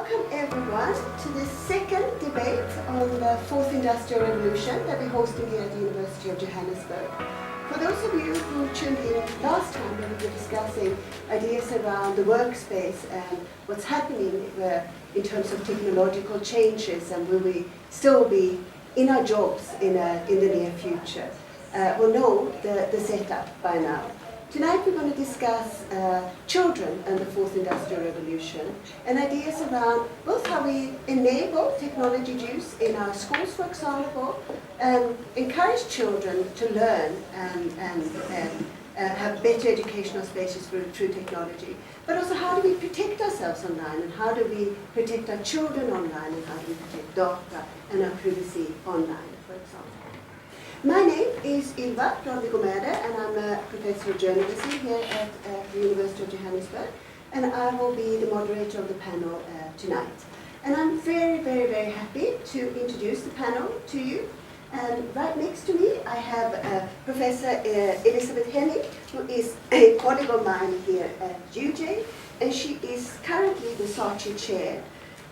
Welcome everyone to the second debate on the fourth industrial revolution that we're hosting here at the University of Johannesburg. For those of you who tuned in last time when we were discussing ideas around the workspace and what's happening in terms of technological changes and will we still be in our jobs in the near future, will know the setup by now. Tonight we're going to discuss children and the fourth industrial revolution and ideas around both how we enable technology use in our schools, for example, and encourage children to learn and have better educational spaces through technology. But also how do we protect ourselves online and how do we protect our children online and how do we protect data and our privacy online, for example. My name is Ylva Granvik-Gomede and I'm a professor of journalism here at the University of Johannesburg, and I will be the moderator of the panel tonight. And I'm very, very, very happy to introduce the panel to you. And right next to me I have Professor Elisabeth Henning, who is a colleague of mine here at UJ, and she is currently the Saatchi Chair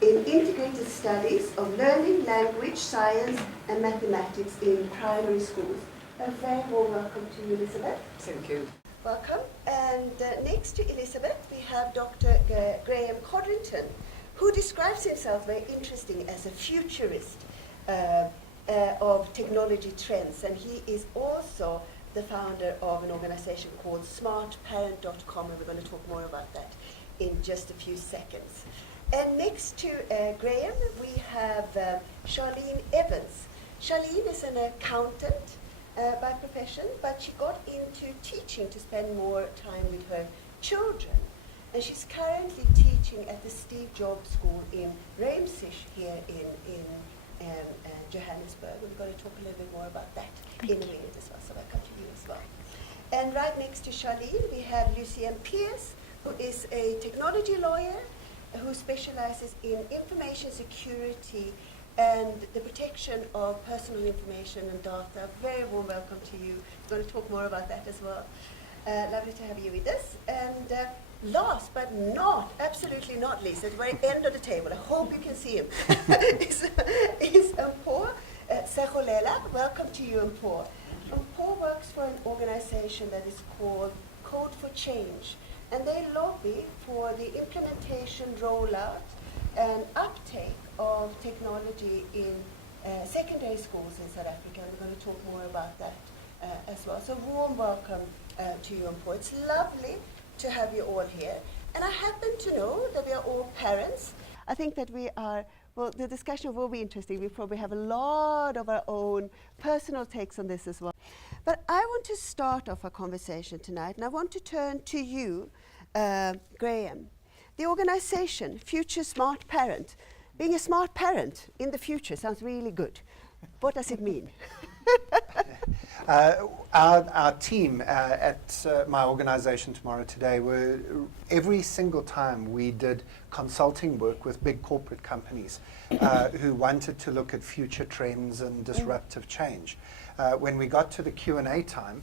in Integrated Studies of Learning, Language, Science and Mathematics in Primary Schools. A very warm welcome to you, Elizabeth. Thank you. Welcome. And next to Elizabeth, we have Dr. Graham Codrington, who describes himself very interesting as a futurist of technology trends. And he is also the founder of an organization called smartparent.com, and we're going to talk more about that in just a few seconds. And next to Graham, we have Charlene Evans. Charlene is an accountant by profession, but she got into teaching to spend more time with her children. And she's currently teaching at the Steve Jobs School in Reimsisch here in Johannesburg. We're going to talk a little bit more about that in a minute as well, so welcome to you as well. And right next to Charlene, we have Lucien Pierce, who is a technology lawyer who specializes in information security and the protection of personal information and data. Very warm welcome to you. We're going to talk more about that as well. Lovely to have you with us. And last but absolutely not least, at the very end of the table, I hope you can see him, is Mpho Segolela. Welcome to you, Mpho. Mpho works for an organization that is called Code for Change. And they lobby for the implementation, rollout, and uptake of technology in secondary schools in South Africa. And we're going to talk more about that as well. So warm welcome to you, Mpho. It's lovely to have you all here. And I happen to know that we are all parents. I think that we are, well, the discussion will be interesting. We probably have a lot of our own personal takes on this as well. But I want to start off our conversation tonight, and I want to turn to you, Graham. The organization, Future Smart Parent. Being a smart parent in the future sounds really good. What does it mean? Our team at my organization Tomorrow Today, every single time we did consulting work with big corporate companies who wanted to look at future trends and disruptive change. When we got to the Q&A time,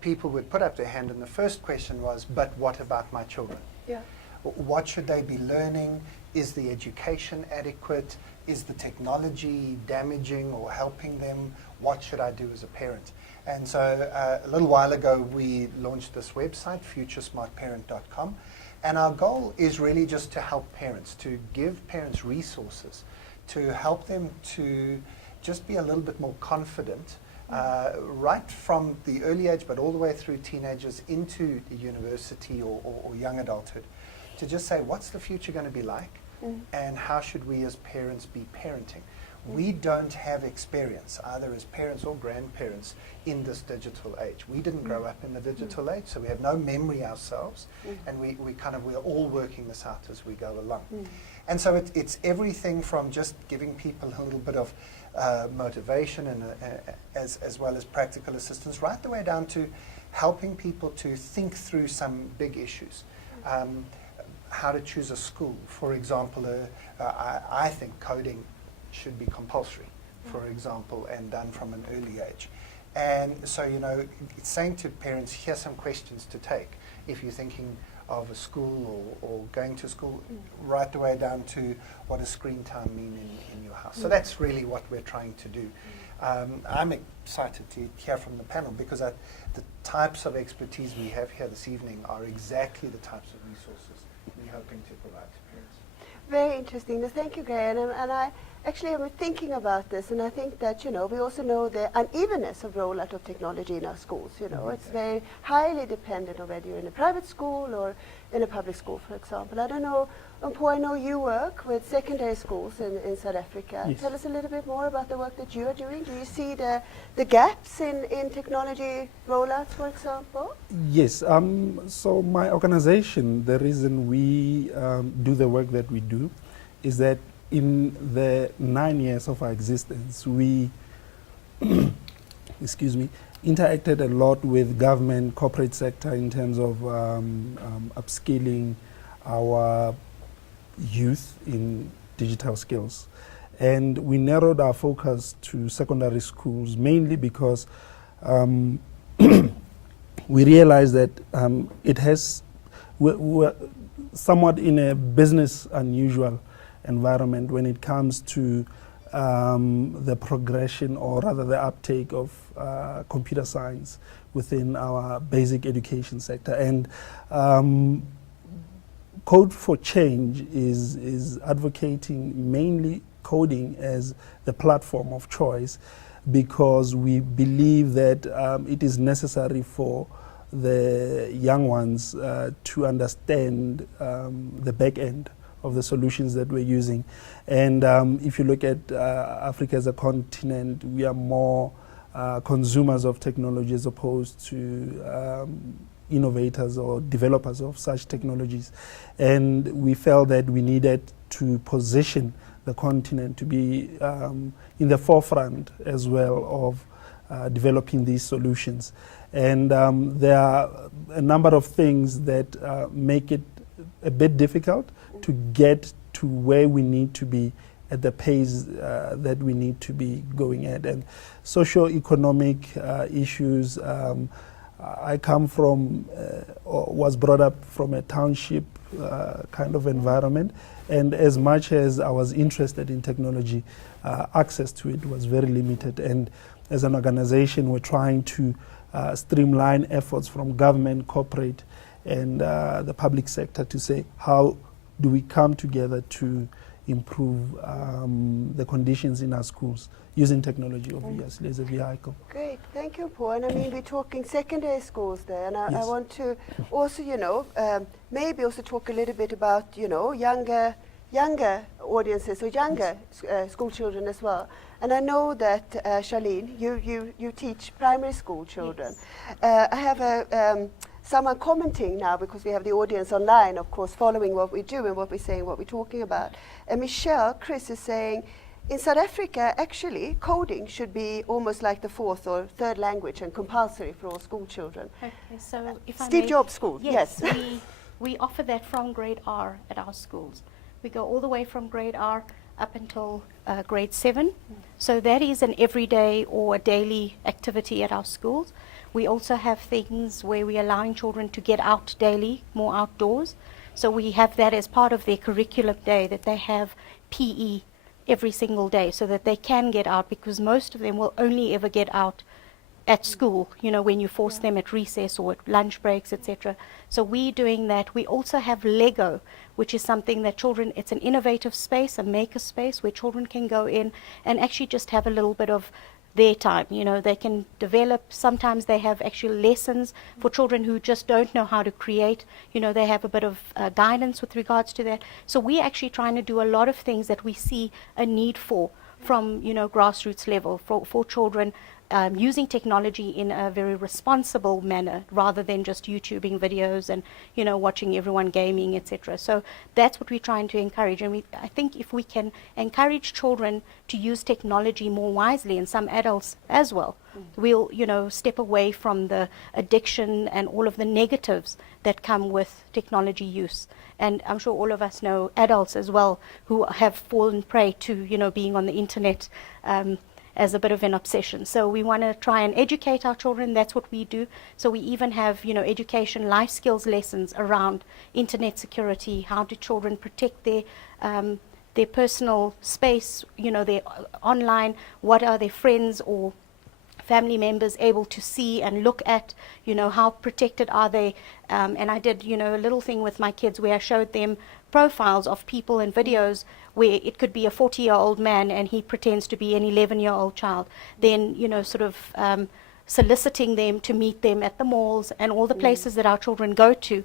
people would put up their hand and the first question was, but what about my children? Yeah. What should they be learning? Is the education adequate? Is the technology damaging or helping them? What should I do as a parent? And so a little while ago we launched this website, futuresmartparent.com, and our goal is really just to help parents, to give parents resources, to help them to just be a little bit more confident right from the early age, but all the way through teenagers into the university or young adulthood, to just say, what's the future going to be like? And how should we as parents be parenting? We don't have experience, either as parents or grandparents, in this digital age. We didn't grow up in the digital age, so we have no memory ourselves, and we're all working this out as we go along. And so it's everything from just giving people a little bit of motivation and as well as practical assistance, right the way down to helping people to think through some big issues. How to choose a school, for example. I think coding should be compulsory, for example, and done from an early age. And so, it's saying to parents, here's some questions to take if you're thinking of a school or going to school, right the way down to what does screen time mean in your house. So that's really what we're trying to do. I'm excited to hear from the panel because the types of expertise we have here this evening are exactly the types of resources we're hoping to provide to parents. Very interesting. No, thank you, Graham. And I actually am thinking about this, and I think that, you know, we also know the unevenness of rollout of technology in our schools. You know, it's very highly dependent on whether you're in a private school or in a public school, for example. I don't know, Paul, I know you work with secondary schools in South Africa. Yes. Tell us a little bit more about the work that you are doing. Do you see the gaps in technology rollouts, for example? Yes. So my organization, the reason we do the work that we do is that in the 9 years of our existence, we excuse me, interacted a lot with government, corporate sector in terms of upskilling our youth in digital skills. And we narrowed our focus to secondary schools mainly because we realized that we're somewhat in a business unusual environment when it comes to the progression, or rather the uptake of computer science within our basic education sector. And Code for Change is advocating mainly coding as the platform of choice, because we believe that it is necessary for the young ones to understand the back end of the solutions that we're using. And if you look at Africa as a continent, we are more consumers of technology as opposed to innovators or developers of such technologies. And we felt that we needed to position the continent to be in the forefront as well of developing these solutions. And there are a number of things that make it a bit difficult to get to where we need to be at the pace that we need to be going at. And socio-economic issues, I come from, or was brought up from a township kind of environment, and as much as I was interested in technology, access to it was very limited. And as an organization, we're trying to streamline efforts from government, corporate, and the public sector to say, how do we come together to improve the conditions in our schools using technology, obviously, as a vehicle. Great, thank you, Paul. And I mean, we're talking secondary schools there, and I Yes. want to also, you know, maybe also talk a little bit about, you know, younger audiences or younger school children as well. And I know that, Charlene, you teach primary school children. Yes. I have someone commenting now, because we have the audience online, of course, following what we do and what we're saying, what we're talking about. And Michelle, Chris is saying, in South Africa, actually, coding should be almost like the fourth or third language and compulsory for all school children. Okay, so if I Steve may- Jobs School, yes. we offer that from grade R at our schools. We go all the way from grade R up until grade 7. So that is an everyday or a daily activity at our schools. We also have things where we're allowing children to get out daily, more outdoors. So we have that as part of their curriculum day, that they have PE every single day so that they can get out, because most of them will only ever get out at school, you know, when you force them at recess or at lunch breaks, etc. So we're doing that. We also have Lego, which is something that children, it's an innovative space, a maker space where children can go in and actually just have a little bit of their time. You know, they can develop. Sometimes they have actual lessons for children who just don't know how to create. You know, they have a bit of guidance with regards to that. So we're actually trying to do a lot of things that we see a need for from, you know, grassroots level for children, using technology in a very responsible manner rather than just YouTubing videos and, you know, watching everyone gaming, etc. So that's what we're trying to encourage. And I think if we can encourage children to use technology more wisely, and some adults as well, we'll, you know, step away from the addiction and all of the negatives that come with technology use. And I'm sure all of us know adults as well who have fallen prey to, you know, being on the internet, as a bit of an obsession. So we want to try and educate our children. That's what we do. So we even have, education, life skills lessons around internet security. How do children protect their personal space, their online, what are their friends or family members able to see and look at, how protected are they. And I did, a little thing with my kids where I showed them profiles of people and videos where it could be a 40-year-old man and he pretends to be an 11-year-old child. Then, sort of soliciting them to meet them at the malls and all the places that our children go to.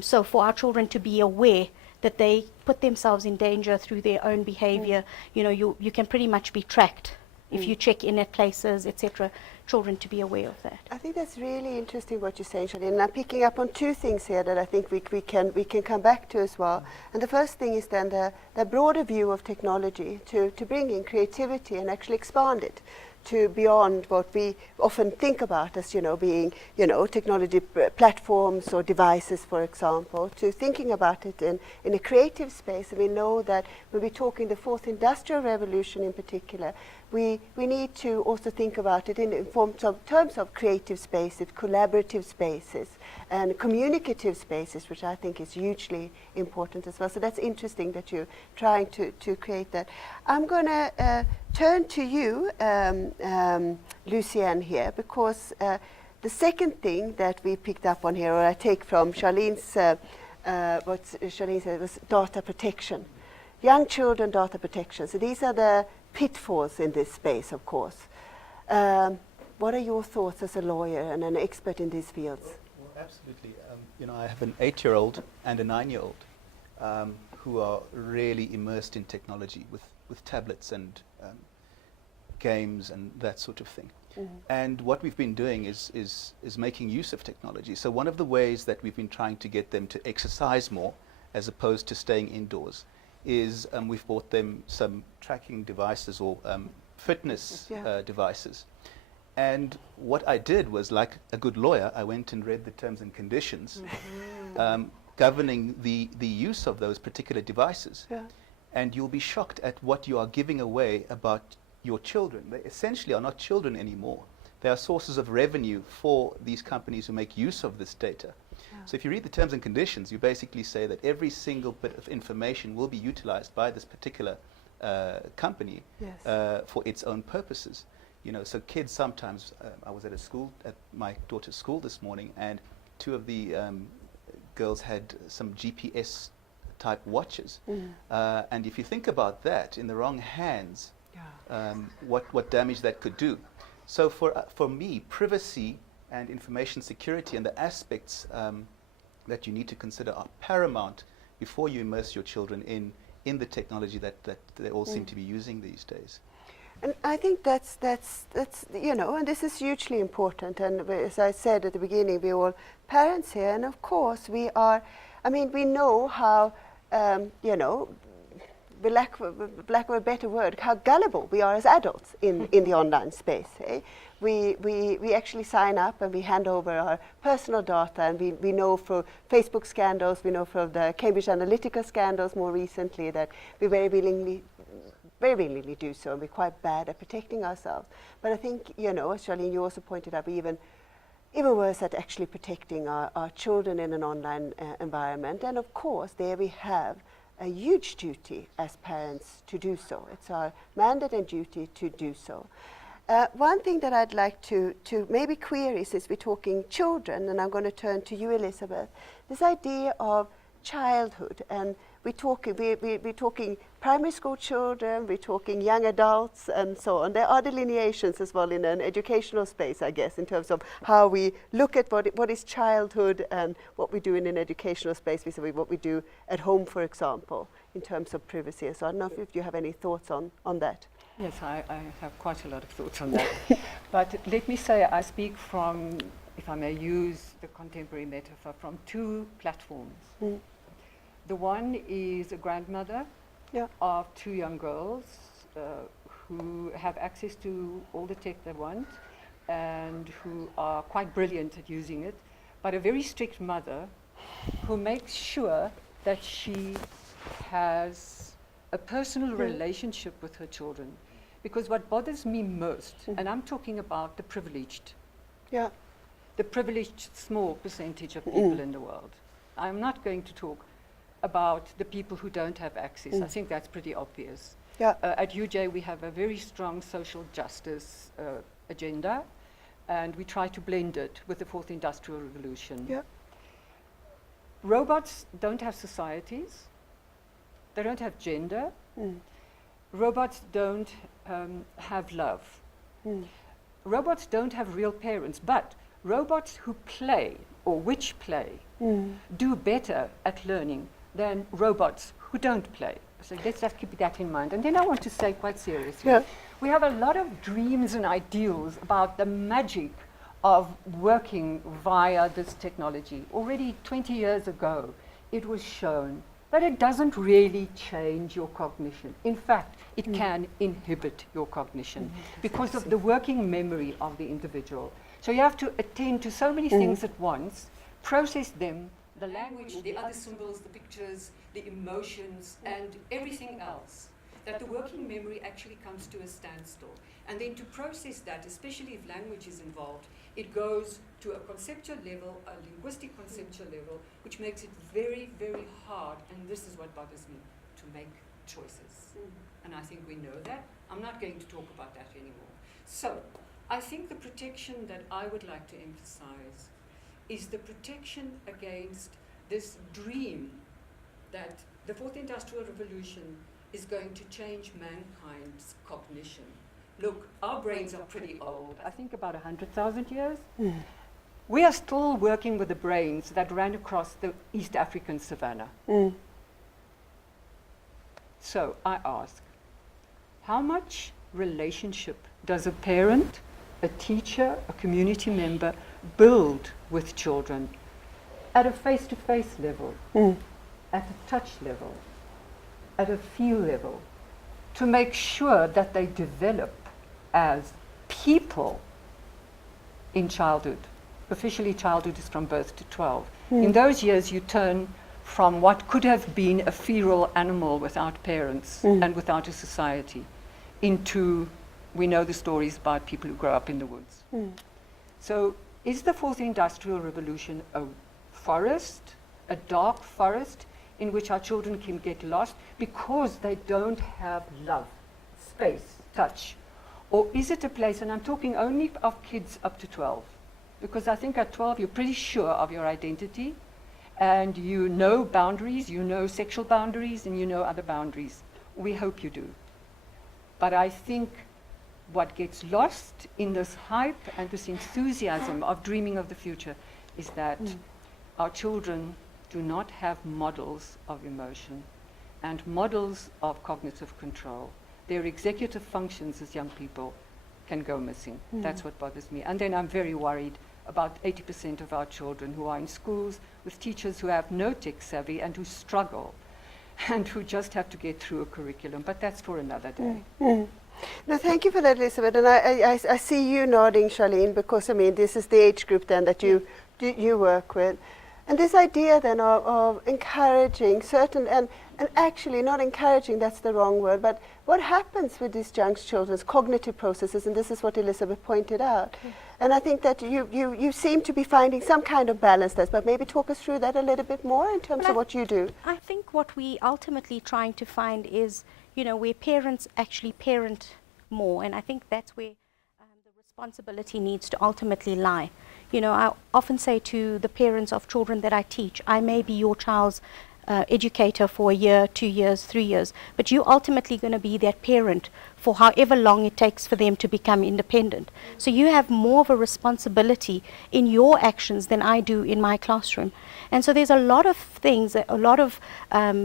So for our children to be aware that they put themselves in danger through their own behavior, you can pretty much be tracked if you check in at places, etc., children to be aware of that. I think that's really interesting what you're saying, Charlene. And I'm picking up on two things here that I think we can come back to as well. And the first thing is then the broader view of technology to bring in creativity and actually expand it to beyond what we often think about as, being, technology platforms or devices, for example, to thinking about it in a creative space. And we know that when we're talking the fourth industrial revolution in particular, we need to also think about it in terms of creative spaces, collaborative spaces, and communicative spaces, which I think is hugely important as well. So that's interesting that you're trying to create that. I'm going to turn to you, Lucienne, here, because the second thing that we picked up on here, or I take from Charlene's, what Charlene said, was data protection. Young children data protection. So these are the pitfalls in this space, of course. What are your thoughts as a lawyer and an expert in these fields? Well, absolutely. I have an 8-year-old and a 9-year-old who are really immersed in technology with tablets and games and that sort of thing. Mm-hmm. And what we've been doing is making use of technology. So one of the ways that we've been trying to get them to exercise more as opposed to staying indoors is we've bought them some tracking devices or fitness devices. And what I did was, like a good lawyer, I went and read the terms and conditions governing the use of those particular devices. Yeah. And you'll be shocked at what you are giving away about your children. They essentially are not children anymore. They are sources of revenue for these companies who make use of this data. Yeah. So if you read the terms and conditions, you basically say that every single bit of information will be utilized by this particular company for its own purposes. So kids sometimes, I was at my daughter's school this morning, and two of the girls had some GPS type watches. And if you think about that in the wrong hands, what damage that could do. So for me, privacy and information security and the aspects that you need to consider are paramount before you immerse your children in the technology that they all seem to be using these days. And I think that's and this is hugely important. And as I said at the beginning, we're all parents here, and of course we know how, lack of a better word, how gullible we are as adults in the online space. We actually sign up and we hand over our personal data, and we know from Facebook scandals, we know from the Cambridge Analytica scandals more recently that we very willingly do so, and we're quite bad at protecting ourselves. But I think, as Charlene, you also pointed out, even worse at actually protecting our children in an online environment. And of course, there we have a huge duty as parents to do so. It's our mandate and duty to do so. One thing that I'd like to maybe query, since we're talking children, and I'm going to turn to you, Elizabeth, this idea of childhood, and we're talking primary school children, we're talking young adults, and so on. There are delineations as well in an educational space, I guess, in terms of how we look at what is childhood and what we do in an educational space vis-a-vis what we do at home, for example, in terms of privacy. So I don't know if you have any thoughts on that. Yes, I have quite a lot of thoughts on that. But let me say I speak from, if I may use the contemporary metaphor, from two platforms. The one is a grandmother of two young girls who have access to all the tech they want and who are quite brilliant at using it, but a very strict mother who makes sure that she has a personal relationship with her children. Because what bothers me most, and I'm talking about the privileged, Yeah. the privileged small percentage of people in the world. I'm not going to talk about the people who don't have access. I think that's pretty obvious. Yeah. At UJ, we have a very strong social justice agenda, and we try to blend it with the fourth industrial revolution. Yeah. Robots don't have societies. They don't have gender. Robots don't have love. Robots don't have real parents, but robots who play, or which play, do better at learning than robots who don't play. So let's just keep that in mind. And then I want to say quite seriously, Yeah. we have a lot of dreams and ideals about the magic of working via this technology. Already 20 years ago, it was shown that it doesn't really change your cognition. In fact, it can inhibit your cognition because of the working memory of the individual. So you have to attend to so many things at once, process them, the language, the other symbols, the pictures, the emotions, and everything else, that the working memory actually comes to a standstill. And then to process that, especially if language is involved, it goes to a conceptual level, a linguistic conceptual level, which makes it very, very hard, and this is what bothers me, to make choices. And I think we know that. I'm not going to talk about that anymore. So, I think the protection that I would like to emphasize is the protection against this dream that the fourth industrial revolution is going to change mankind's cognition. Look, our brains are pretty old. I think about 100,000 years. We are still working with the brains that ran across the East African savannah. So I ask, how much relationship does a parent, a teacher, a community member build with children at a face-to-face level, at a touch level, at a feel level, to make sure that they develop as people in childhood? Officially, childhood is from birth to 12. In those years, you turn from what could have been a feral animal without parents and without a society into, we know the stories about people who grow up in the woods. So is the fourth industrial revolution a forest, a dark forest, in which our children can get lost because they don't have love, space, touch? Or is it a place, and I'm talking only of kids up to 12, because I think at 12 you're pretty sure of your identity, and you know boundaries, you know sexual boundaries, and you know other boundaries. We hope you do. But I think what gets lost in this hype and this enthusiasm of dreaming of the future is that our children do not have models of emotion and models of cognitive control. Their executive functions as young people can go missing. That's what bothers me. And then I'm very worried about 80% of our children who are in schools with teachers who have no tech savvy and who struggle and who just have to get through a curriculum. But that's for another day. No, thank you for that, Elizabeth. And I see you nodding, Charlene, because I mean this is the age group then that you work with. And this idea then of encouraging certain, and actually not encouraging, that's the wrong word, but what happens with these young children's cognitive processes, and this is what Elizabeth pointed out. And I think that you seem to be finding some kind of balance there, but maybe talk us through that a little bit more in terms of what you do. I think what we ultimately trying to find is, you know, where parents actually parent more, and I think that's where the responsibility needs to ultimately lie. You know, I often say to the parents of children that I teach, I may be your child's educator for a year, 2 years, 3 years, but you're ultimately going to be that parent for however long it takes for them to become independent. So you have more of a responsibility in your actions than I do in my classroom. And so there's a lot of things, a lot of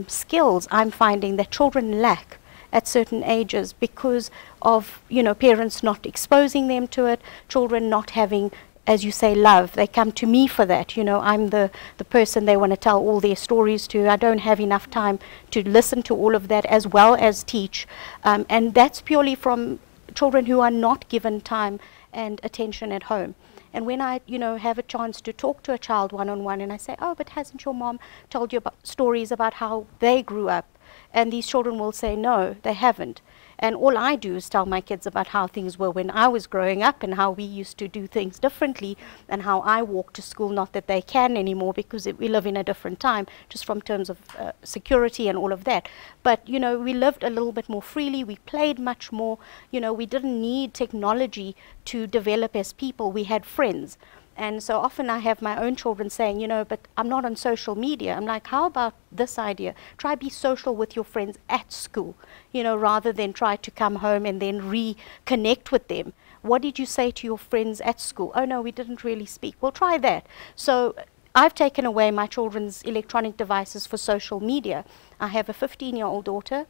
skills I'm finding that children lack at certain ages because of, you know, parents not exposing them to it, children not having, as you say, love. They come to me for that. You know, I'm the person they want to tell all their stories to. I don't have enough time to listen to all of that as well as teach. And that's purely from children who are not given time and attention at home. And when I, you know, have a chance to talk to a child one-on-one and I say, oh, but hasn't your mom told you about stories about how they grew up? And these children will say, no, they haven't. And all I do is tell my kids about how things were when I was growing up and how we used to do things differently and how I walk to school, not that they can anymore because we live in a different time, just from terms of security and all of that. But, you know, we lived a little bit more freely, we played much more, you know, we didn't need technology to develop as people, we had friends. And so often I have my own children saying, you know, but I'm not on social media. I'm like, how about this idea? Try be social with your friends at school, you know, rather than try to come home and then reconnect with them. What did you say to your friends at school? Oh, no, we didn't really speak. Well, try that. So I've taken away my children's electronic devices for social media. I have a 15-year-old daughter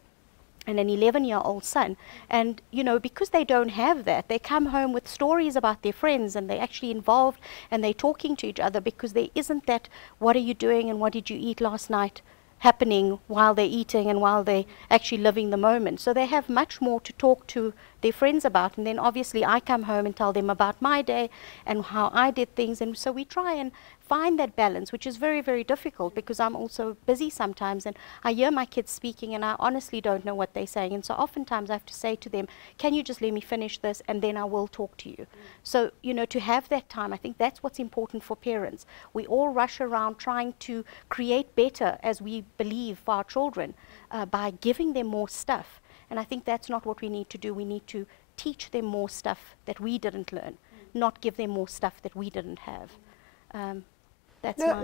and an 11-year-old son, and you know, because they don't have that, they come home with stories about their friends and they're actually involved and they're talking to each other, because there isn't that what are you doing and what did you eat last night happening while they're eating and while they're actually living the moment. So they have much more to talk to their friends about, and then obviously I come home and tell them about my day and how I did things, and so we try and find that balance, which is very, very difficult because I'm also busy sometimes and I hear my kids speaking and I honestly don't know what they're saying, and so oftentimes I have to say to them, can you just let me finish this and then I will talk to you. So, you know, to have that time, I think that's what's important for parents. We all rush around trying to create better, as we believe, for our children by giving them more stuff, and I think that's not what we need to do. We need to teach them more stuff that we didn't learn, not give them more stuff that we didn't have. That's and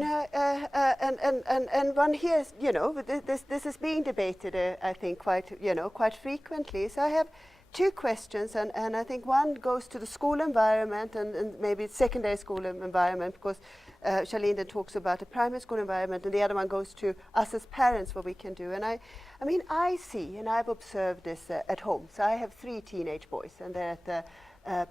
one hears, you know, this is being debated, I think, quite frequently. So I have two questions, and I think one goes to the school environment and maybe secondary school environment, because Charlene talks about the primary school environment, and the other one goes to us as parents, what we can do. And I mean, I see, and I've observed this at home. So I have 3 teenage boys, and they're at the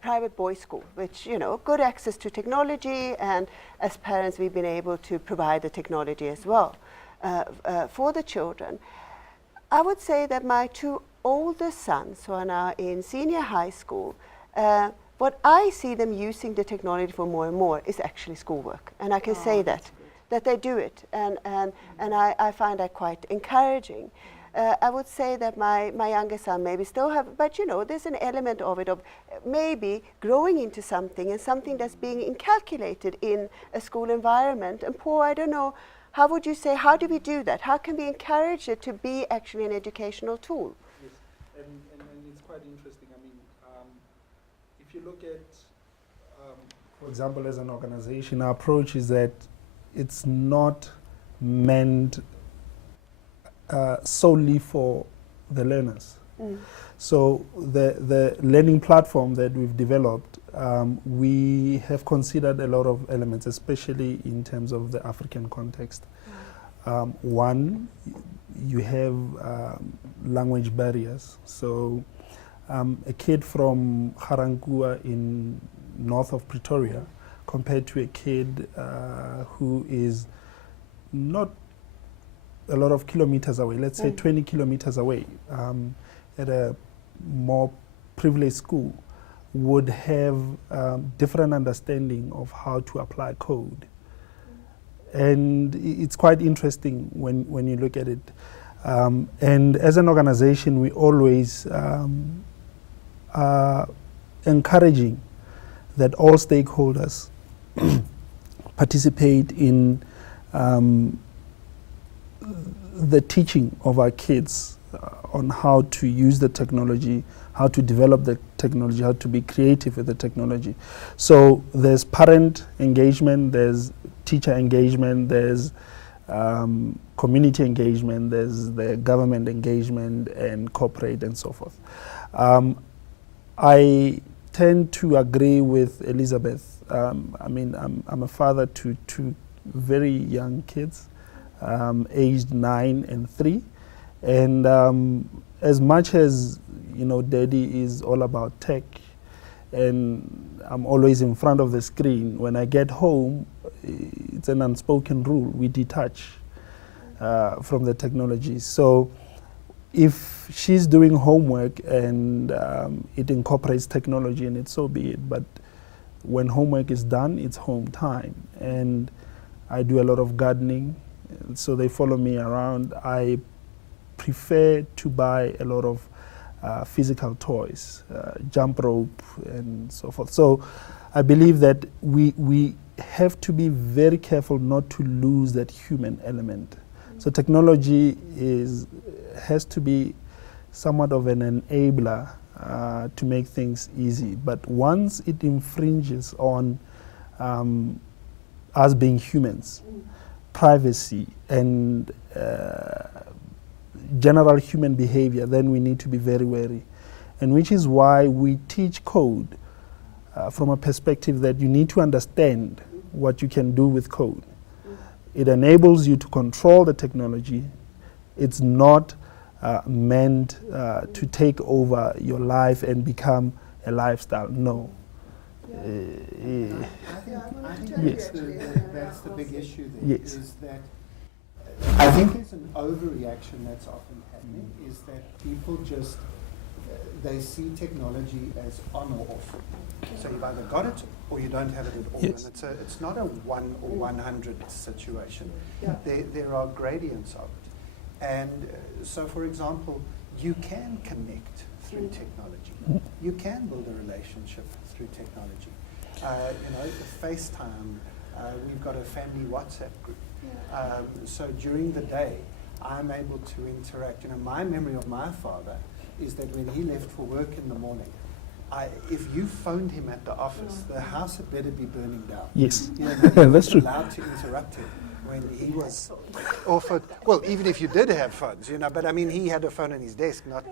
private boys' school, which, you know, good access to technology, and as parents we've been able to provide the technology as well for the children. I would say that my 2 older sons, who are now in senior high school, what I see them using the technology for more and more is actually schoolwork, and I can say that they do it, and I find that quite encouraging. I would say that my younger son maybe still have, but you know, there's an element of it, of maybe growing into something, and something that's being inculcated in a school environment. And Paul, I don't know, how would you say, how do we do that? How can we encourage it to be actually an educational tool? Yes, and it's quite interesting. I mean, if you look at, for example, as an organization, our approach is that it's not meant solely for the learners. So the learning platform that we've developed, we have considered a lot of elements, especially in terms of the African context. One, you have language barriers. So a kid from Garankuwa in north of Pretoria compared to a kid who is not a lot of kilometers away, let's say 20 kilometers away, at a more privileged school, would have different understanding of how to apply code. And it's quite interesting when you look at it. And as an organization, we always are encouraging that all stakeholders participate in the teaching of our kids on how to use the technology, how to develop the technology, how to be creative with the technology. So there's parent engagement, there's teacher engagement, there's community engagement, there's the government engagement and corporate and so forth. I tend to agree with Elizabeth. I mean, I'm a father to 2 very young kids, aged 9 and 3, and as much as, you know, Daddy is all about tech and I'm always in front of the screen, when I get home, it's an unspoken rule, we detach from the technology. So if she's doing homework and it incorporates technology, and it's so be it, but when homework is done, it's home time. And I do a lot of gardening, so they follow me around. I prefer to buy a lot of physical toys, jump rope, and so forth. So I believe that we have to be very careful not to lose that human element. So technology has to be somewhat of an enabler to make things easy. But once it infringes on us being humans, privacy, and general human behavior, then we need to be very wary. And which is why we teach code from a perspective that you need to understand what you can do with code. It enables you to control the technology. It's not meant to take over your life and become a lifestyle. No. I think Yes. that's the big issue there. Yes. Is that I think there's an overreaction that's often happening, is that people just, they see technology as on or off. So you've either got it or you don't have it at all. Yes. And it's not a 1 or 100 situation. There are gradients of it. And so, for example, you can connect through technology. You can build a relationship through technology. FaceTime, we've got a family WhatsApp group. So during the day, I'm able to interact. My memory of my father is that when he left for work in the morning, if you phoned him at the office, the house had better be burning down. Yes. That's true. Allowed to interrupt him when he was offered. Well, even if you did have phones, but I mean, he had a phone on his desk, not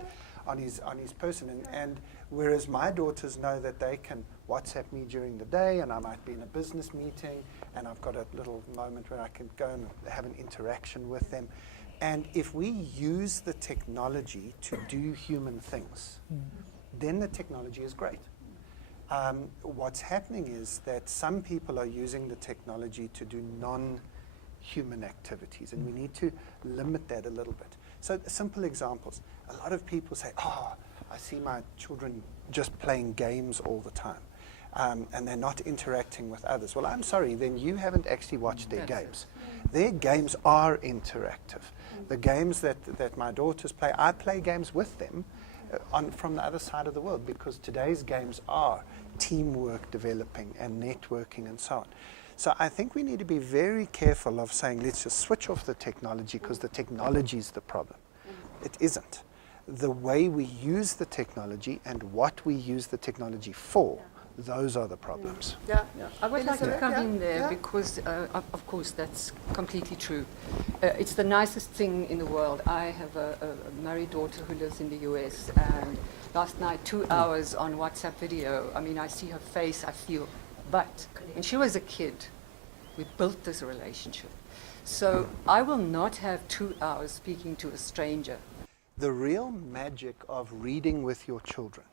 on his person. And whereas my daughters know that they can WhatsApp me during the day, and I might be in a business meeting, and I've got a little moment where I can go and have an interaction with them. And if we use the technology to do human things, then the technology is great. What's happening is that some people are using the technology to do non-human activities, and we need to limit that a little bit. So simple examples. A lot of people say, I see my children just playing games all the time, and they're not interacting with others. Well, I'm sorry, then you haven't actually watched their games. Their games are interactive. The games that my daughters play, I play games with them from the other side of the world, because today's games are teamwork developing and networking and so on. So I think we need to be very careful of saying, let's just switch off the technology because the technology is the problem. It isn't. The way we use the technology and what we use the technology for, those are the problems. I would like to come in there because, of course, that's completely true. It's the nicest thing in the world. I have a married daughter who lives in the US, and last night, 2 hours on WhatsApp video. I mean, I see her face, I feel. But when she was a kid, we built this relationship. So I will not have 2 hours speaking to a stranger. The real magic of reading with your children,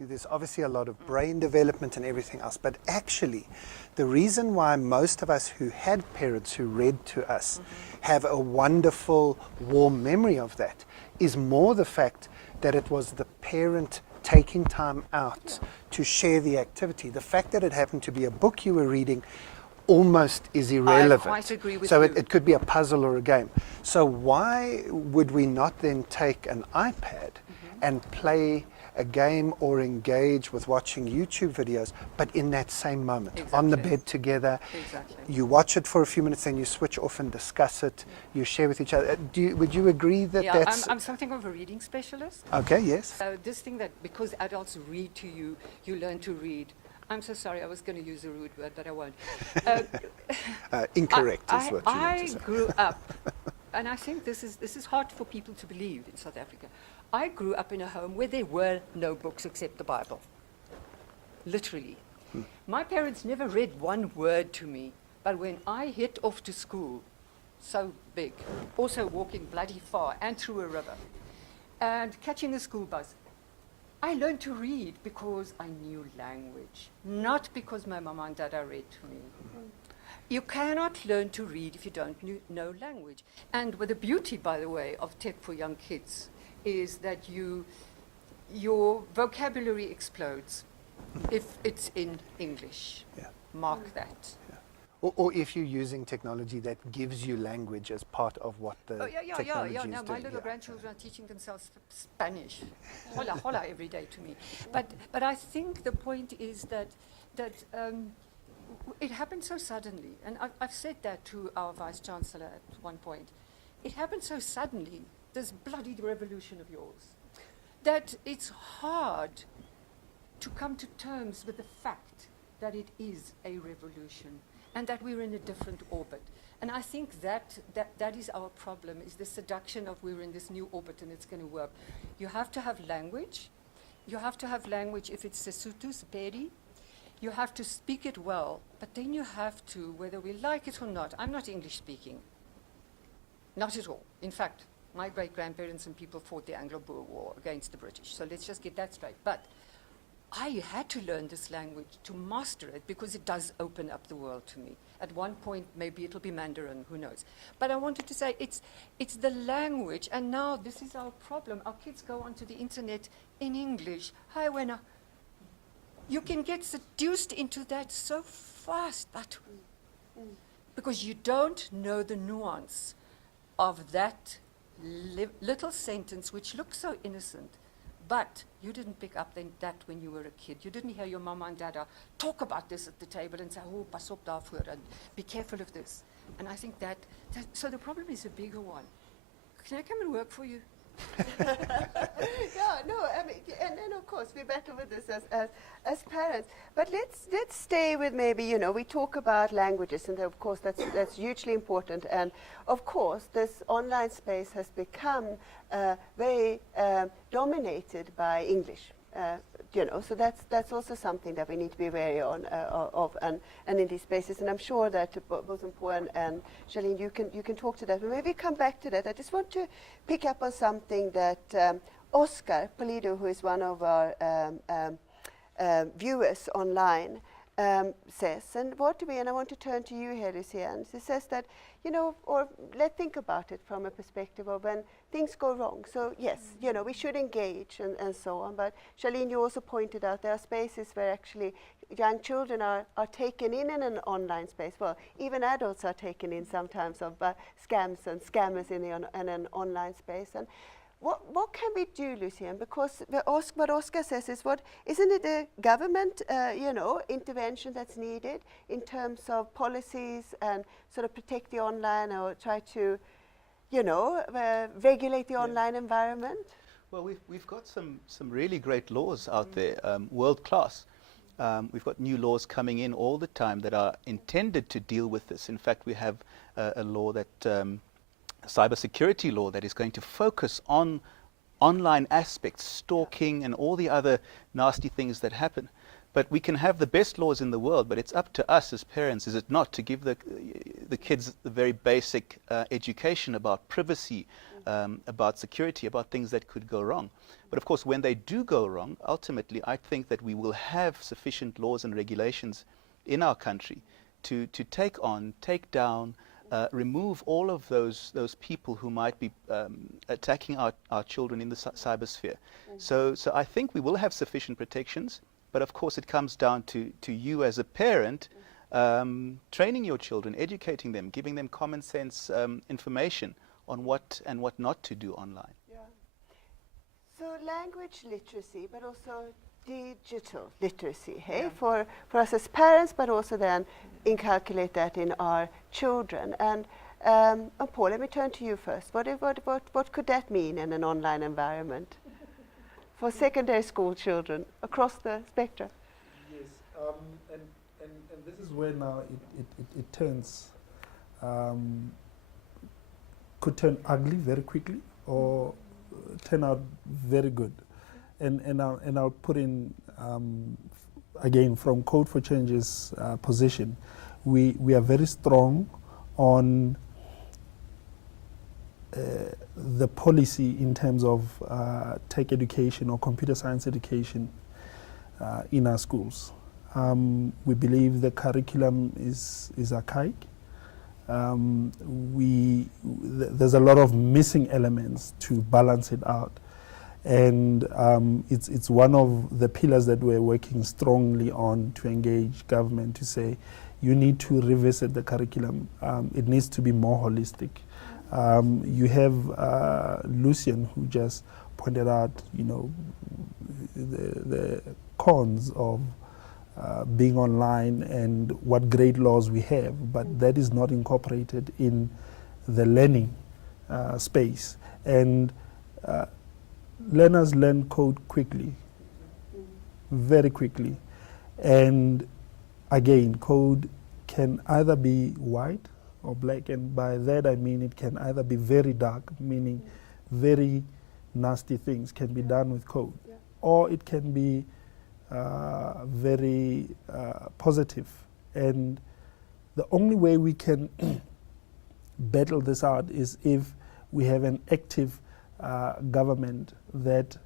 there's obviously a lot of brain development and everything else, but actually the reason why most of us who had parents who read to us have a wonderful, warm memory of that is more the fact that it was the parent taking time out to share the activity. The fact that it happened to be a book you were reading almost is irrelevant. I quite agree with so you. it could be a puzzle or a game. So why would we not then take an iPad and play a game or engage with watching YouTube videos, but in that same moment, on the bed together? You watch it for a few minutes, then you switch off and discuss it, you share with each other. Would you agree that that's... I'm something of a reading specialist. Okay, yes. This thing that because adults read to you, you learn to read. I'm so sorry, I was going to use a rude word, but I won't. Incorrect is what you meant to say. I grew up, and I think this is hard for people to believe in South Africa. I grew up in a home where there were no books except the Bible. Literally. My parents never read one word to me, but when I hit off to school, so big, also walking bloody far and through a river, and catching a school bus, I learned to read because I knew language, not because my mama and dada read to me. You cannot learn to read if you don't know language. And with the beauty, by the way, of tech for young kids is that your vocabulary explodes if it's in English. Mark that. Or if you're using technology that gives you language as part of what the technology is No, my doing. little grandchildren are teaching themselves Spanish. Hola, hola, every day to me. But I think the point is that it happened so suddenly, and I've said that to our Vice Chancellor at one point. It happened so suddenly, this bloody revolution of yours, that it's hard to come to terms with the fact that it is a revolution and that we're in a different orbit. And I think that is our problem, is the seduction of we're in this new orbit and it's going to work. You have to have language. You have to have language if it's Sesotho, Sepedi. You have to speak it well, but then you have to, whether we like it or not, I'm not English speaking. Not at all. In fact, my great-grandparents and people fought the Anglo-Boer War against the British. So let's just get that straight. But I had to learn this language to master it because it does open up the world to me. At one point, maybe it'll be Mandarin, who knows. But I wanted to say it's the language, and now this is our problem. Our kids go onto the internet in English. Hi, Wena. You can get seduced into that so fast, but because you don't know the nuance of that little sentence which looks so innocent, but you didn't pick up that when you were a kid. You didn't hear your mama and dada talk about this at the table and say, oh, pas op daarvoor, and be careful of this. And I think that so the problem is a bigger one. Can I come and work for you? Yeah, no, I mean, and of course we battle with this as parents. But let's stay with maybe, you know, we talk about languages, and of course that's hugely important. And of course this online space has become very dominated by English. You know, so that's also something that we need to be wary of, and in these spaces. And I'm sure that both Mpho and Charlene, you can talk to that. But maybe come back to that. I just want to pick up on something that Oscar Polido, who is one of our viewers online, says. And and I want to turn to you here, Lucienne. He says that, you know, or let's think about it from a perspective of when things go wrong. So yes, you know, we should engage and so on. But Charlene, you also pointed out there are spaces where actually young children are taken in an online space. Well, even adults are taken in sometimes of scams and scammers in an online space. And what can we do, Lucienne? Because what Oscar says is, isn't it a government, intervention that's needed in terms of policies and sort of protect the online, or try to, regulate the online environment? Well, we've got some really great laws out there, world class. We've got new laws coming in all the time that are intended to deal with this. In fact, we have a law that cybersecurity law that is going to focus on online aspects, stalking and all the other nasty things that happen. But we can have the best laws in the world, but it's up to us as parents, is it not, to give the kids the very basic education about privacy, about security, about things that could go wrong. But of course, when they do go wrong, ultimately, I think that we will have sufficient laws and regulations in our country to take down, remove all of those people who might be attacking our children in the cybersphere. So I think we will have sufficient protections, but of course it comes down to you as a parent, training your children, educating them, giving them common sense information on what and what not to do online. Yeah. So language literacy, but also digital literacy, hey, for us as parents, but also then inculcate that in our children. And Paul, let me turn to you first. What could that mean in an online environment for secondary school children across the spectrum? Yes, and this is where now it turns, could turn ugly very quickly or turn out very good. And I'll put in, again, from Code for Change's position, we are very strong on the policy in terms of tech education or computer science education in our schools. We believe the curriculum is archaic. There's a lot of missing elements to balance it out. And it's one of the pillars that we're working strongly on to engage government to say, you need to revisit the curriculum. It needs to be more holistic. You have Lucian, who just pointed out, you know, the cons of being online and what great laws we have, but that is not incorporated in the learning space. And learners learn code quickly, very quickly. And again, code can either be white or black, and by that I mean it can either be very dark, meaning very nasty things can be done with code, or it can be very positive. And the only way we can battle this out is if we have an active government that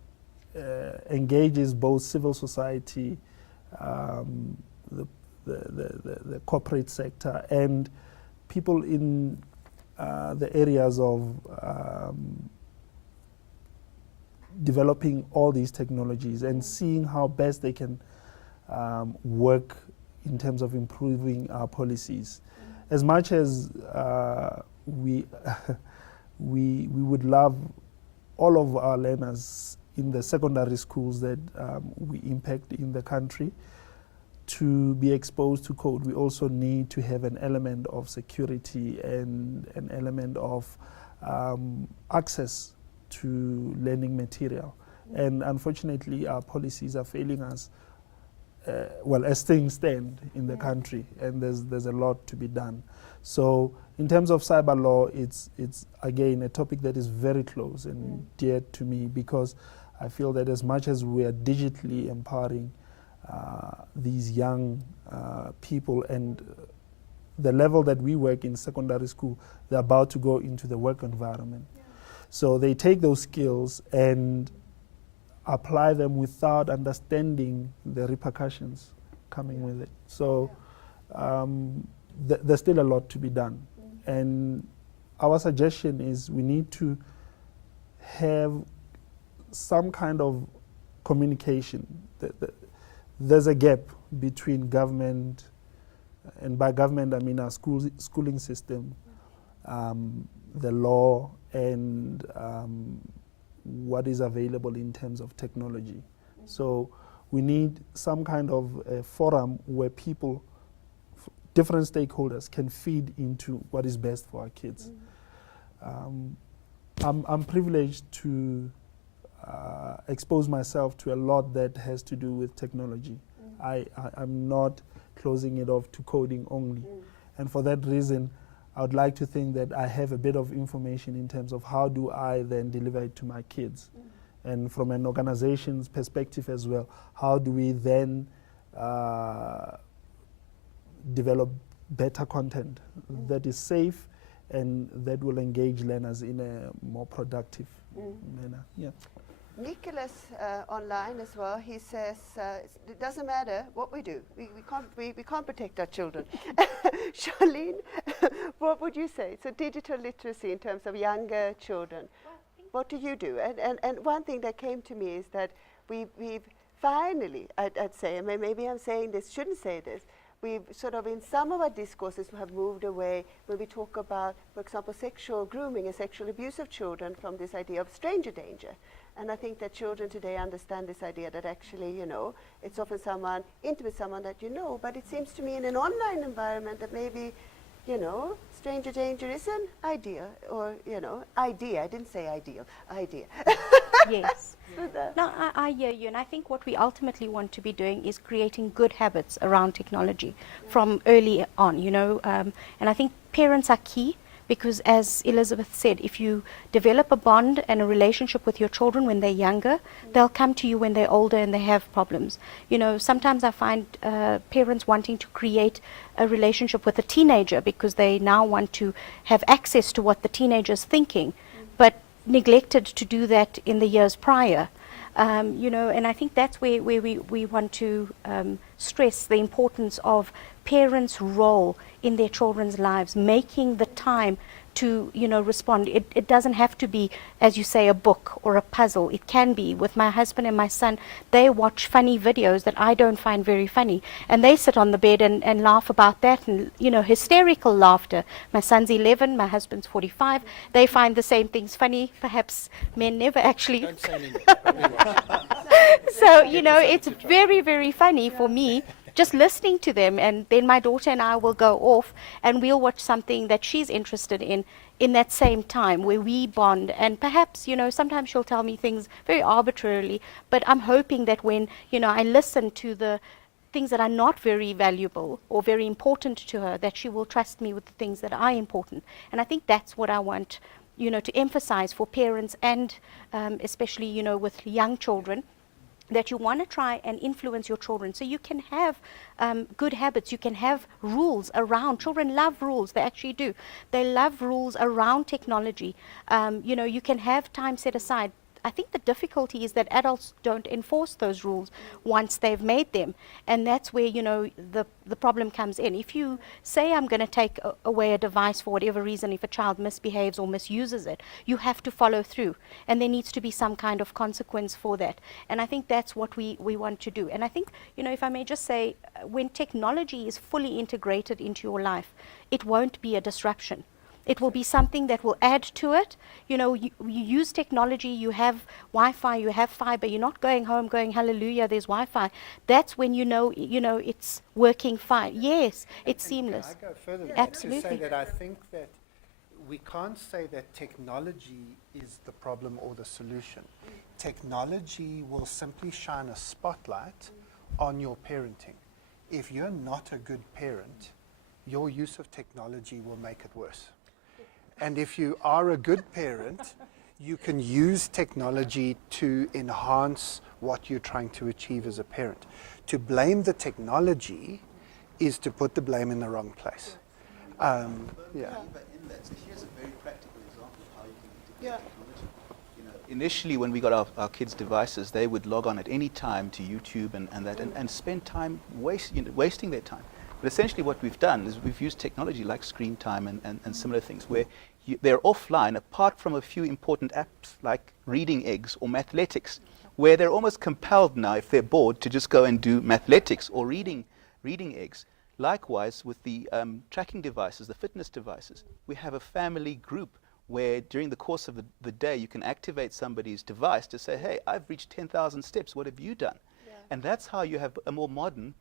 engages both civil society, the corporate sector, and people in the areas of developing all these technologies and seeing how best they can work in terms of improving our policies. As much as we we would love all of our learners in the secondary schools that we impact in the country to be exposed to code, we also need to have an element of security and an element of access to learning material. And unfortunately, our policies are failing us, well, as things stand in the country, and there's a lot to be done. So in terms of cyber law, it's again a topic that is very close and dear to me, because I feel that as much as we are digitally empowering these young people, and the level that we work in secondary school, they're about to go into the work environment. So they take those skills and apply them without understanding the repercussions coming with it. So there's still a lot to be done. And our suggestion is we need to have some kind of communication. There's a gap between government, and by government I mean our schooling system, the law, and what is available in terms of technology. So we need some kind of a forum where people, different stakeholders, can feed into what is best for our kids. I'm privileged to expose myself to a lot that has to do with technology. I'm not closing it off to coding only. And for that reason, I would like to think that I have a bit of information in terms of how do I then deliver it to my kids. And from an organization's perspective as well, how do we then develop better content that is safe and that will engage learners in a more productive manner. Yeah. Nicholas online as well, he says it doesn't matter what we do, we can't protect our children. Charlene, what would you say? So digital literacy in terms of younger children, what do you do? And one thing that came to me is that we've finally, I'd say, and maybe I'm saying this, shouldn't say this, we've sort of in some of our discourses have moved away when we talk about, for example, sexual grooming and sexual abuse of children from this idea of stranger danger. And I think that children today understand this idea that actually, you know, it's often someone, intimate someone that you know, but it seems to me in an online environment that maybe, you know, stranger danger is an idea, or, you know, idea, I didn't say ideal, idea. Yes. No, I hear you, and I think what we ultimately want to be doing is creating good habits around technology from early on, you know, and I think parents are key. Because as Elizabeth said, if you develop a bond and a relationship with your children when they're younger, they'll come to you when they're older and they have problems. You know, sometimes I find parents wanting to create a relationship with a teenager because they now want to have access to what the teenager's thinking, but neglected to do that in the years prior. You know, and I think that's where we want to stress the importance of parents' role in their children's lives, making the time to, you know, respond. It doesn't have to be, as you say, a book or a puzzle. It can be. With my husband and my son, they watch funny videos that I don't find very funny, and they sit on the bed and laugh about that, and, you know, hysterical laughter. My son's 11, my husband's 45. They find the same things funny. Perhaps men never actually. Don't say anymore. So, you know, it's very, very funny for me just listening to them, and then my daughter and I will go off and we'll watch something that she's interested in that same time, where we bond. And perhaps, you know, sometimes she'll tell me things very arbitrarily, but I'm hoping that when, you know, I listen to the things that are not very valuable or very important to her, that she will trust me with the things that are important. And I think that's what I want, you know, to emphasize for parents, and especially, you know, with young children, that you want to try and influence your children so you can have good habits, you can have rules around. Children love rules, they actually do. They love rules around technology. You know, you can have time set aside. I think the difficulty is that adults don't enforce those rules once they've made them, and that's where, you know, the problem comes in. If you say, I'm going to take away a device for whatever reason, if a child misbehaves or misuses it, you have to follow through, and there needs to be some kind of consequence for that. And I think that's what we want to do. And I think, you know, if I may just say, when technology is fully integrated into your life, it won't be a disruption. It will be something that will add to it. You know, you use technology, you have Wi-Fi, you have fiber, you're not going home going, hallelujah, there's Wi-Fi. That's when you know, it's working fine. Yes, it's seamless. Can I go further than Absolutely. that to say that I think that we can't say that technology is the problem or the solution. Technology will simply shine a spotlight on your parenting. If you're not a good parent, your use of technology will make it worse. And if you are a good parent, you can use technology to enhance what you're trying to achieve as a parent. To blame the technology is to put the blame in the wrong place. Yeah. In that, so here's a very practical example of how you can integrate technology. You know, initially, when we got our kids' devices, they would log on at any time to YouTube and spend time wasting their time. But essentially what we've done is we've used technology like screen time and similar things, where they're offline apart from a few important apps like reading eggs or mathletics, where they're almost compelled now, if they're bored, to just go and do mathletics or reading eggs. Likewise, with the tracking devices, the fitness devices, we have a family group where during the course of the day you can activate somebody's device to say, hey, I've reached 10,000 steps, what have you done? Yeah. And that's how you have a more modern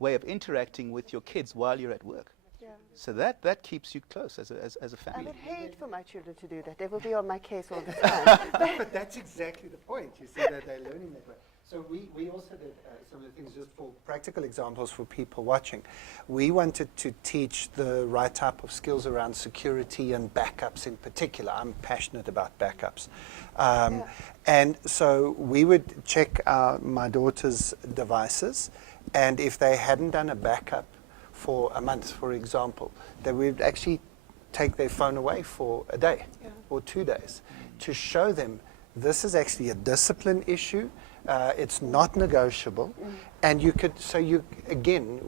way of interacting with your kids while you're at work. Yeah. So that keeps you close as a family. I would hate for my children to do that. They will be on my case all the time. But that's exactly the point. You see that they're learning that way. So we also did some of the things just for practical examples for people watching. We wanted to teach the right type of skills around security and backups in particular. I'm passionate about backups. And so we would check my daughter's devices, and if they hadn't done a backup for a month, for example, they would actually take their phone away for a day or 2 days to show them this is actually a discipline issue. It's not negotiable. And again,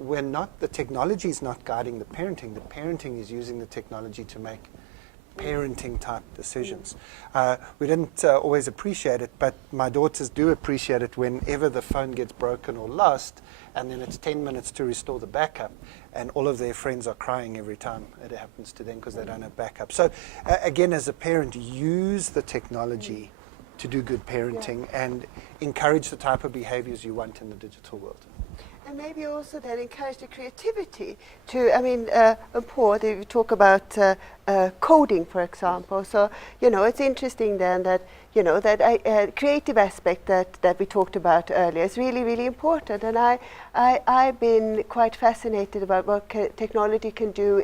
the technology is not guiding the parenting. The parenting is using the technology to make parenting type decisions. We didn't always appreciate it, but my daughters do appreciate it whenever the phone gets broken or lost, and then it's 10 minutes to restore the backup, and all of their friends are crying every time it happens to them because they don't have backup. So again, as a parent, use the technology to do good parenting and encourage the type of behaviors you want in the digital world. And maybe also then encourage the creativity to, Paul, you talk about coding, for example. So, it's interesting then that, that creative aspect that we talked about earlier is really, really important. And I've been quite fascinated about what technology can do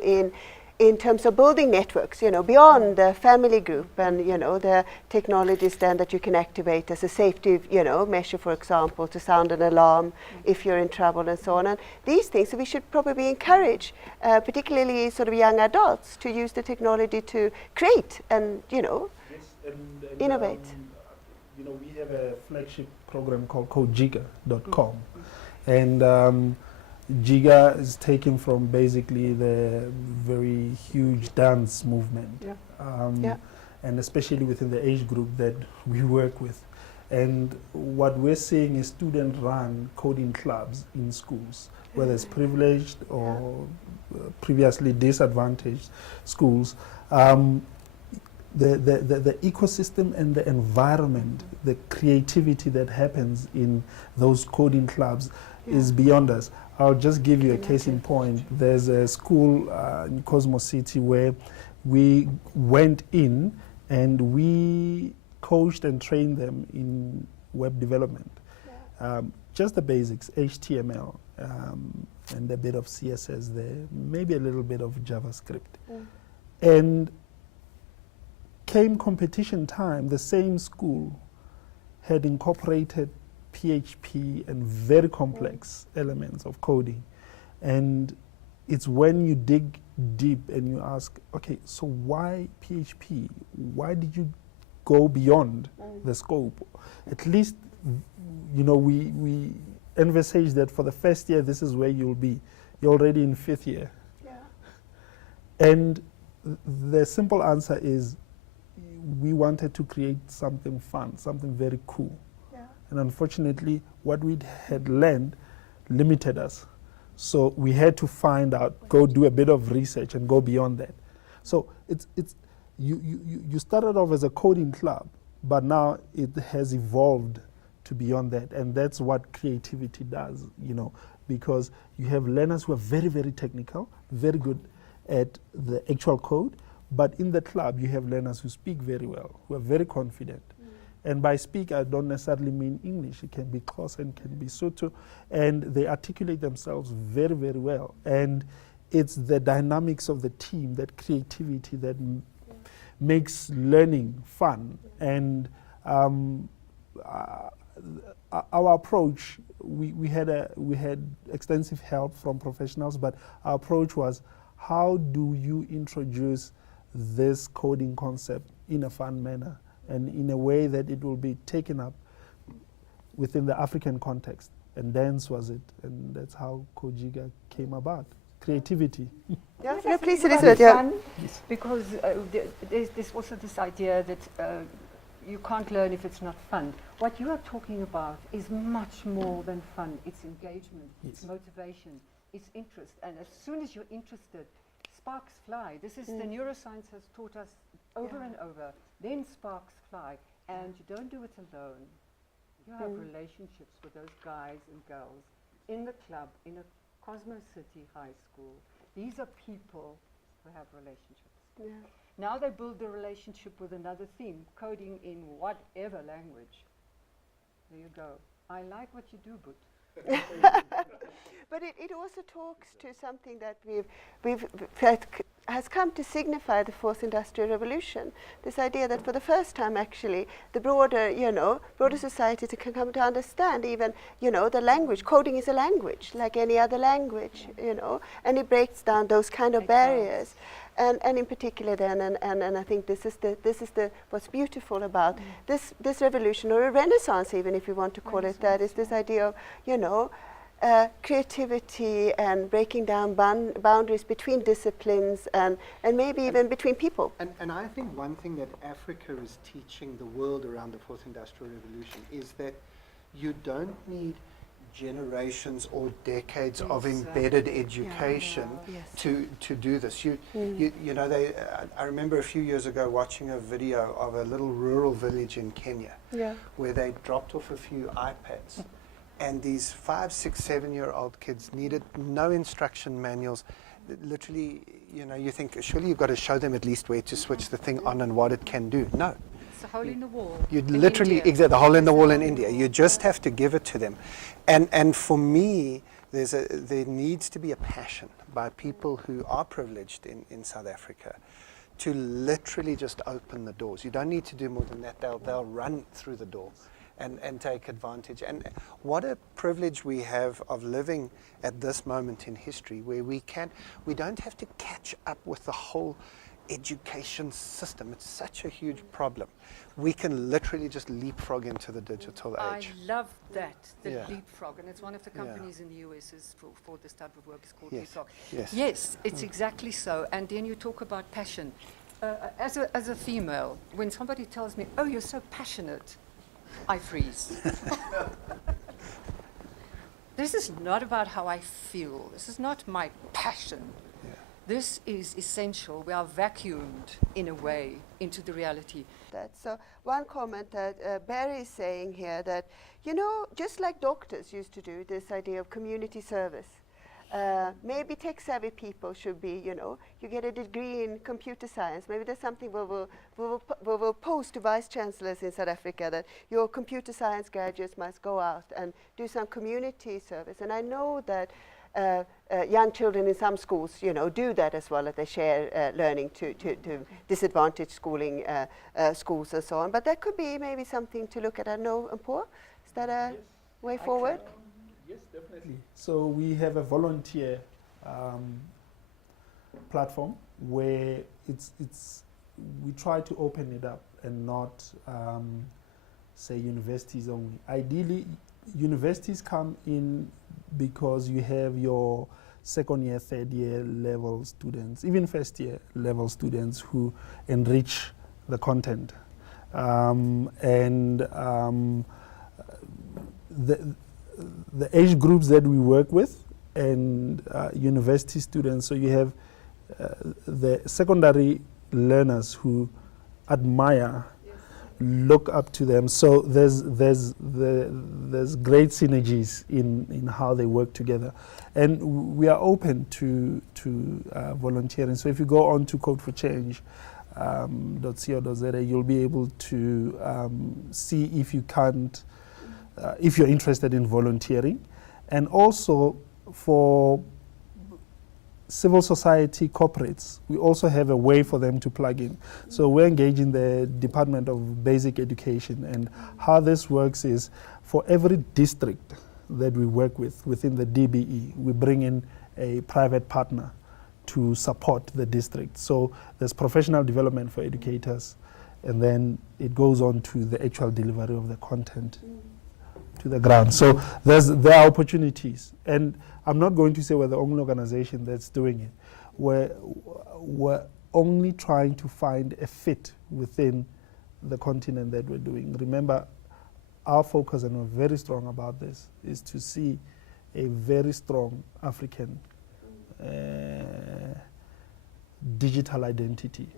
in terms of building networks, beyond the family group and, the technologies then that you can activate as a safety, measure, for example, to sound an alarm if you're in trouble and so on. And these things we should probably encourage, particularly sort of young adults, to use the technology to create and, innovate. We have a flagship program called CodeJigger.com. And Jiga is taken from basically the very huge dance movement, Yeah. Yeah. and especially within the age group that we work with. And what we're seeing is student-run coding clubs in schools, whether it's privileged or previously disadvantaged schools. The ecosystem and the environment, the creativity that happens in those coding clubs is beyond us. I'll just give you a case in point. There's a school in Cosmos City where we went in and we coached and trained them in web development. Just the basics, HTML, and a bit of CSS there, maybe a little bit of JavaScript. And came competition time, the same school had incorporated PHP and very complex elements of coding. And it's when you dig deep and you ask, okay, so why PHP? Why did you go beyond the scope? At least, you know, we envisage that for the first year, this is where you'll be. You're already in 5th year. And the simple answer is, we wanted to create something fun, something very cool. And unfortunately, what we had learned limited us. So we had to find out, go do a bit of research and go beyond that. So you started off as a coding club, but now it has evolved to beyond that. And that's what creativity does, you know, because you have learners who are very, very technical, very good at the actual code, but in the club you have learners who speak very well, who are very confident. And by speak, I don't necessarily mean English. It can be Xhosa and can be Sotho. And they articulate themselves very, very well. And it's the dynamics of the team, that creativity that makes learning fun. And our approach, we had extensive help from professionals, but our approach was, how do you introduce this coding concept in a fun manner and in a way that it will be taken up within the African context? And dance was it, and that's how Kojiga came about. Creativity. Yeah, No, please, it's Elizabeth. Yeah. fun, because there's also this idea that you can't learn if it's not fun. What you are talking about is much more than fun. It's engagement, it's motivation, it's interest. And as soon as you're interested, sparks fly. This is the neuroscience has taught us over and over. Then sparks fly, and you don't do it alone. You have relationships with those guys and girls in the club, in a Cosmos City high school. These are people who have relationships. Now they build the relationship with another theme, coding in whatever language. There you go. I like what you do, Boet. But it also talks to something that we've felt has come to signify the 4th Industrial Revolution. This idea that for the first time, actually, the broader society can come to understand even, the language. Coding is a language, like any other language, and it breaks down those kind of barriers. And in particular then, and I think this is the what's beautiful about this revolution, or a renaissance even, if you want to call it that, is this idea of, creativity and breaking down boundaries between disciplines and maybe even between people. And I think one thing that Africa is teaching the world around the 4th Industrial Revolution is that you don't need generations or decades of embedded education to do this. I remember a few years ago watching a video of a little rural village in Kenya where they dropped off a few iPads. And these 5, 6, 7-year-old kids needed no instruction manuals. Literally, you think, surely you've got to show them at least where to switch the thing on and what it can do. No. It's a hole in the wall. You literally, exactly, the hole in the wall in India. You just have to give it to them. And for me, there needs to be a passion by people who are privileged in South Africa to literally just open the doors. You don't need to do more than that. They'll run through the door and take advantage. And what a privilege we have of living at this moment in history where we don't have to catch up with the whole education system. It's such a huge problem. we can literally just leapfrog into the digital I age. love that, the Yeah. leapfrog, and it's one of the Yeah. companies in the US is for this type of work is called Yes. leapfrog. Yes. Yes, it's exactly so. And then you talk about passion. As a female, when somebody tells me, "Oh, you're so passionate," I freeze. This is not about how I feel. This is not my passion. Yeah. This is essential. We are vacuumed, in a way, into the reality. So one comment that Barry is saying here that, just like doctors used to do, this idea of community service. Maybe tech-savvy people should be, you get a degree in computer science. Maybe there's something we will post to vice chancellors in South Africa that your computer science graduates must go out and do some community service. And I know that young children in some schools, do that as well, that they share learning to disadvantaged schools and so on. But that could be maybe something to look at. I know, Mpho, is that a way forward? Yes, definitely. So we have a volunteer platform where we try to open it up and not say universities only. Ideally, universities come in because you have your second year, third year level students, even first year level students who enrich the content. The age groups that we work with and university students, so you have the secondary learners who admire, look up to them. So there's great synergies in how they work together, and we are open to volunteering. So if you go on to codeforchange.co.za, you'll be able to see if you can't. If you're interested in volunteering, and also for civil society corporates, we also have a way for them to plug in. So we're engaging the Department of Basic Education, and how this works is for every district that we work with within the DBE, we bring in a private partner to support the district. So there's professional development for educators, and then it goes on to the actual delivery of the content to the ground. So there are opportunities, and I'm not going to say we're the only organization that's doing it. We're only trying to find a fit within the continent that we're doing. Remember, our focus, and we're very strong about this, is to see a very strong African digital identity,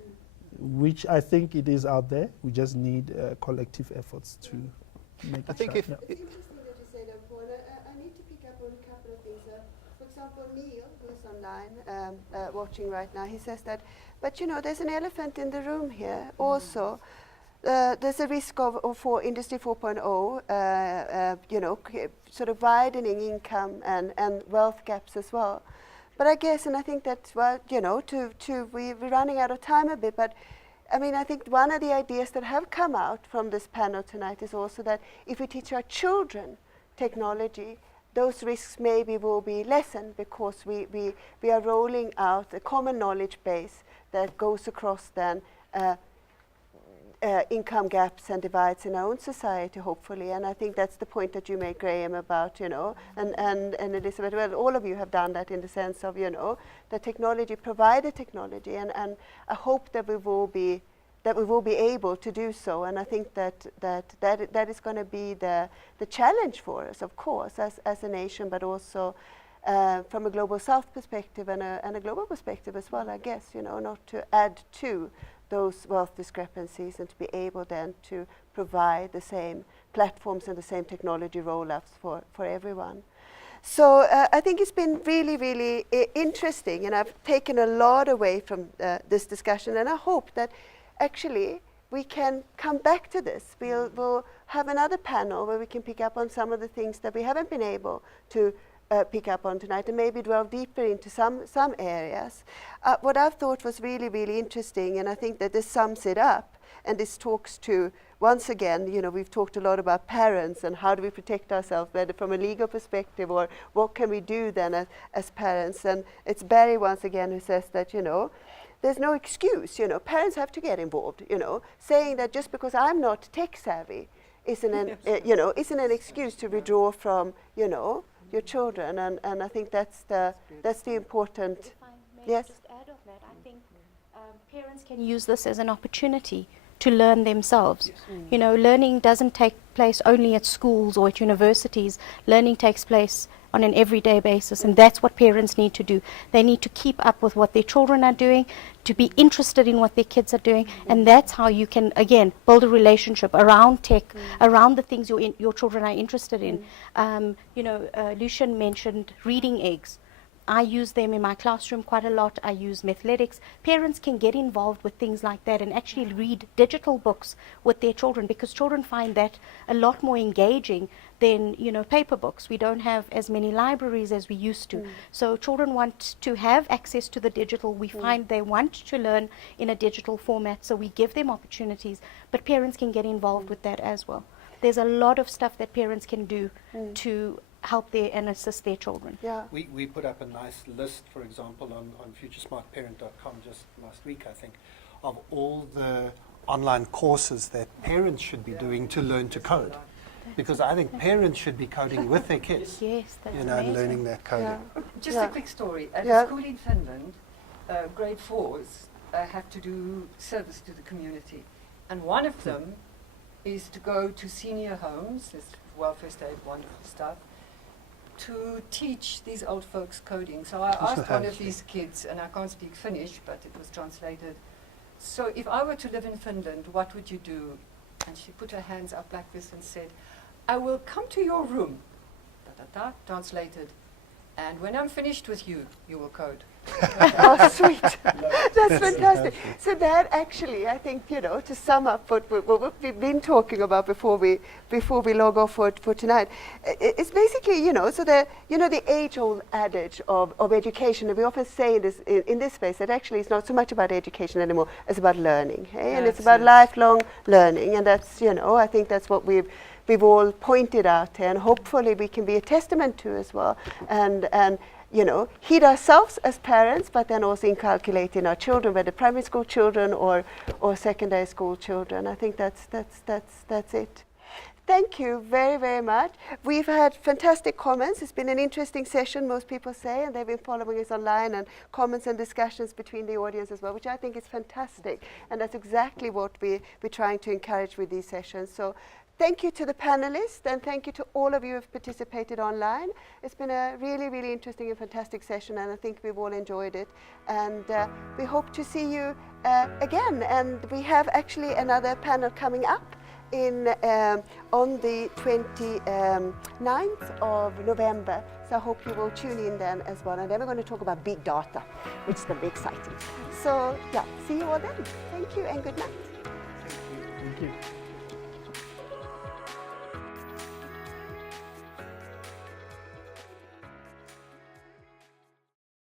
which I think it is out there. We just need collective efforts to make I it think shine. if Yeah. It's interesting that you say that, Paul. I need to pick up on a couple of things. For example, Neil, who's online watching right now, he says that, but there's an elephant in the room here also. There's a risk of for Industry 4.0, sort of widening income and wealth gaps as well. But I guess, and I think that, we're running out of time a bit, but I think one of the ideas that have come out from this panel tonight is also that if we teach our children technology, those risks maybe will be lessened, because we are rolling out a common knowledge base that goes across then income gaps and divides in our own society, hopefully. And I think that's the point that you make, Graham, about, and Elizabeth, well, all of you have done that in the sense of, the technology, provide the technology, and I hope that we will be able to do so. And I think that is going to be the challenge for us, of course, as a nation, but also from a global South perspective and a global perspective as well, I guess, not to add to those wealth discrepancies, and to be able then to provide the same platforms and the same technology roll-ups for everyone. So I think it's been really, really interesting, and I've taken a lot away from this discussion, and I hope that actually we can come back to this. We'll have another panel where we can pick up on some of the things that we haven't been able to pick up on tonight, and maybe delve deeper into some areas. What I've thought was really, really interesting, and I think that this sums it up, and this talks to, once again, we've talked a lot about parents and how do we protect ourselves, whether from a legal perspective or what can we do then as parents. And it's Barry once again who says that, there's no excuse, you know. Parents have to get involved, you know. Saying that just because I'm not tech savvy isn't an excuse to withdraw from, you know, your children. And I think that's the important. If I may Yes. just add on that, I think parents can use this as an opportunity to learn themselves. You know, learning doesn't take place only at schools or at universities. Learning takes place on an everyday basis, and that's what parents need to do. They need to keep up with what their children are doing, to be interested in what their kids are doing, and that's how you can, again, build a relationship around tech, around the things your children are interested in. You know, Lucian mentioned reading eggs. I use them in my classroom quite a lot. I use Mathletics. Parents can get involved with things like that and actually read digital books with their children, because children find that a lot more engaging than, you know, paper books. We don't have as many libraries as we used to. So children want to have access to the digital. We find they want to learn in a digital format, so we give them opportunities, but parents can get involved with that as well. There's a lot of stuff that parents can do to help their and assist their children. Yeah. We put up a nice list, for example, on futuresmartparent.com just last week, I think, of all the online courses that parents should be doing to learn to code. Because I think parents should be coding with their kids, Yes, that's you know, amazing. learning that coding. Just Yeah. a quick story. At Yeah. a school in Finland, grade 4s have to do service to the community. And one of them is to go to senior homes, this welfare state, wonderful stuff, to teach these old folks coding. So I asked one of these kids, and I can't speak Finnish, but it was translated, so if I were to live in Finland, what would you do? And she put her hands up like this and said, I will come to your room, translated, and when I'm finished with you, you will code. Oh, sweet. That's fantastic. So that actually, I think, you know, to sum up what we've been talking about before we log off for tonight, it's basically, you know, so the age-old adage of education, and we often say in this space that actually it's not so much about education anymore, it's about learning, hey? And it's about lifelong learning, and that's, you know, I think that's what we've all pointed out here, and hopefully we can be a testament to as well, and you know, heed ourselves as parents, but then also inculcate in our children, whether primary school children or secondary school children. I think that's it. Thank you very, very much. We've had fantastic comments. It's been an interesting session, most people say, and they've been following us online, and comments and discussions between the audience as well, which I think is fantastic. And that's exactly what we're trying to encourage with these sessions. So thank you to the panelists, and thank you to all of you who have participated online. It's been a really, really interesting and fantastic session, and I think we've all enjoyed it. And we hope to see you again. And we have actually another panel coming up on the 29th of November. So I hope you will tune in then as well. And then we're going to talk about big data, which is going to be exciting. So yeah, see you all then. Thank you and good night. Thank you.